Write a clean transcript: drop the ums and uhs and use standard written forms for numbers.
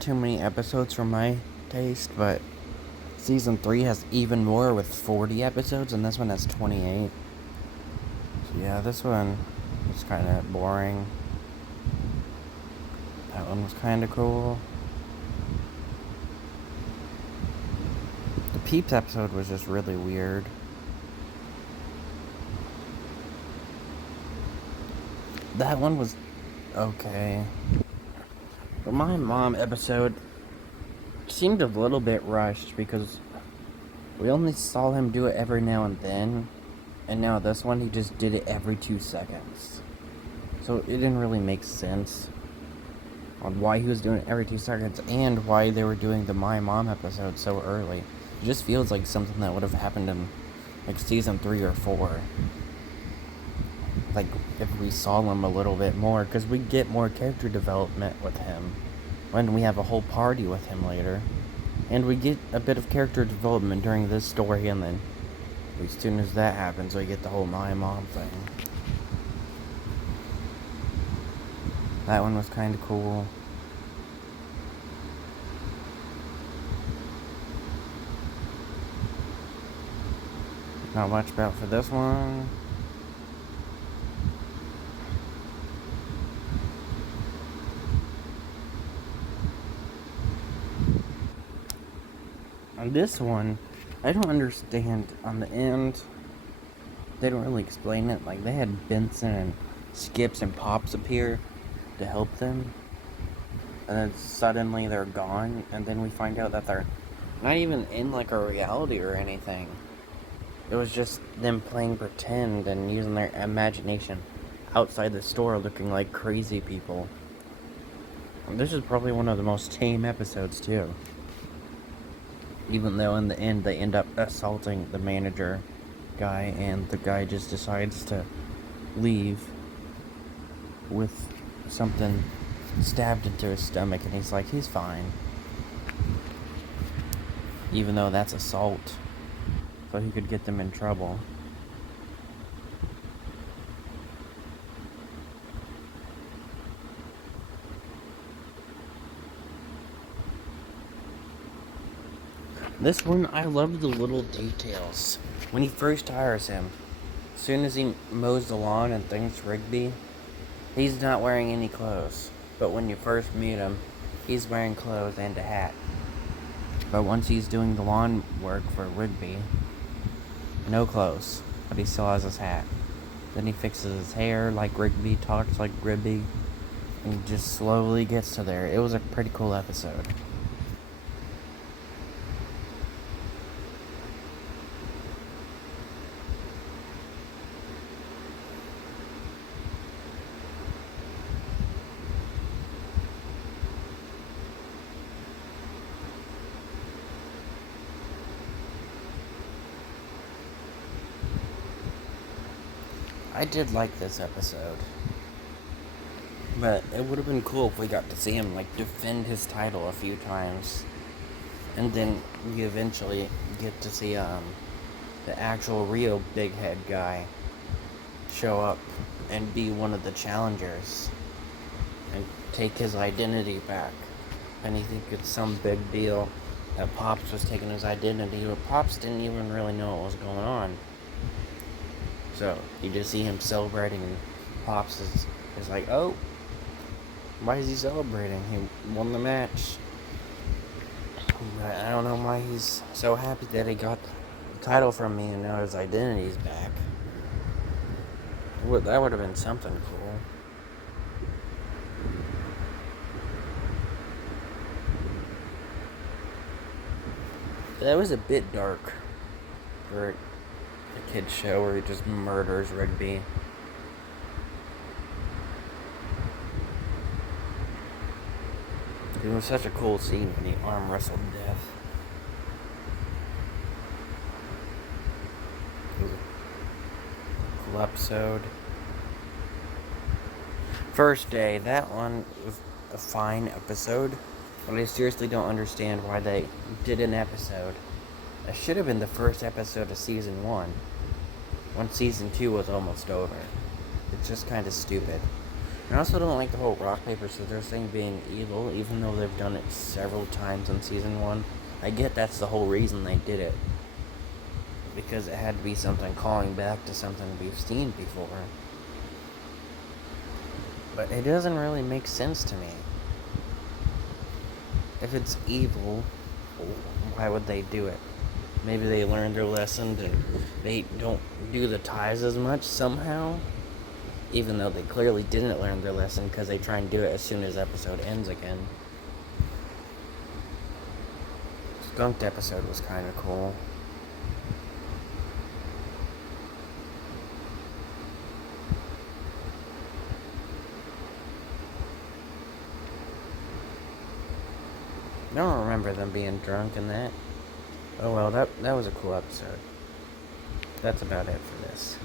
too many episodes for my taste, but season 3 has even more with 40 episodes, and this one has 28. So yeah, this one was kind of boring. That one was kind of cool. The Peeps episode was just really weird. That one was okay. But my mom episode seemed a little bit rushed because we only saw him do it every now and then. And now this one, he just did it every 2 seconds. So it didn't really make sense on why he was doing it every 2 seconds and why they were doing the My Mom episode so early. It just feels like something that would have happened in like season 3 or 4. Like if we saw him a little bit more, because we get more character development with him when we have a whole party with him later. And we get a bit of character development during this story, and then as soon as that happens, we get the whole My Mom thing. That one was kind of cool. Not much about for this one. On this one, I don't understand. On the end, they don't really explain it. Like, they had Benson and Skips and Pops appear to help them, and then suddenly they're gone, and then we find out that they're not even in like a reality or anything. It was just them playing pretend and using their imagination outside the store looking like crazy people. And this is probably one of the most tame episodes too. Even though in the end they end up assaulting the manager guy, and the guy just decides to leave with something stabbed into his stomach, and he's like, he's fine. Even though that's assault, so he could get them in trouble. This one, I love the little details. When he first hires him, as soon as he mows the lawn and thanks Rigby, he's not wearing any clothes. But when you first meet him, he's wearing clothes and a hat. But once he's doing the lawn work for Rigby, no clothes, but he still has his hat. Then he fixes his hair like Rigby, talks like Rigby, and just slowly gets to there. It was a pretty cool episode. I did like this episode. But it would have been cool if we got to see him like defend his title a few times. And then we eventually get to see the actual real big head guy show up and be one of the challengers and take his identity back. And you think it's some big deal that Pops was taking his identity, but Pops didn't even really know what was going on. So you just see him celebrating, and Pops is like, oh, why is he celebrating? He won the match. But I don't know why he's so happy that he got the title from me and now his identity's back. That would have been something cool. That was a bit dark for a kid's show where he just murders Rigby. It was such a cool scene when he arm wrestled death. It was a cool episode. First Day, that one was a fine episode, but I seriously don't understand why they did an episode. It should have been the first episode of season 1, when season 2 was almost over. It's just kind of stupid. I also don't like the whole rock, paper, scissors thing being evil, even though they've done it several times in season 1. I get that's the whole reason they did it. Because it had to be something calling back to something we've seen before. But it doesn't really make sense to me. If it's evil, why would they do it? Maybe they learned their lesson and they don't do the ties as much somehow? Even though they clearly didn't learn their lesson because they try and do it as soon as episode ends again. Skunked episode was kind of cool. I don't remember them being drunk in that. Oh well, that was a cool episode. That's about it for this.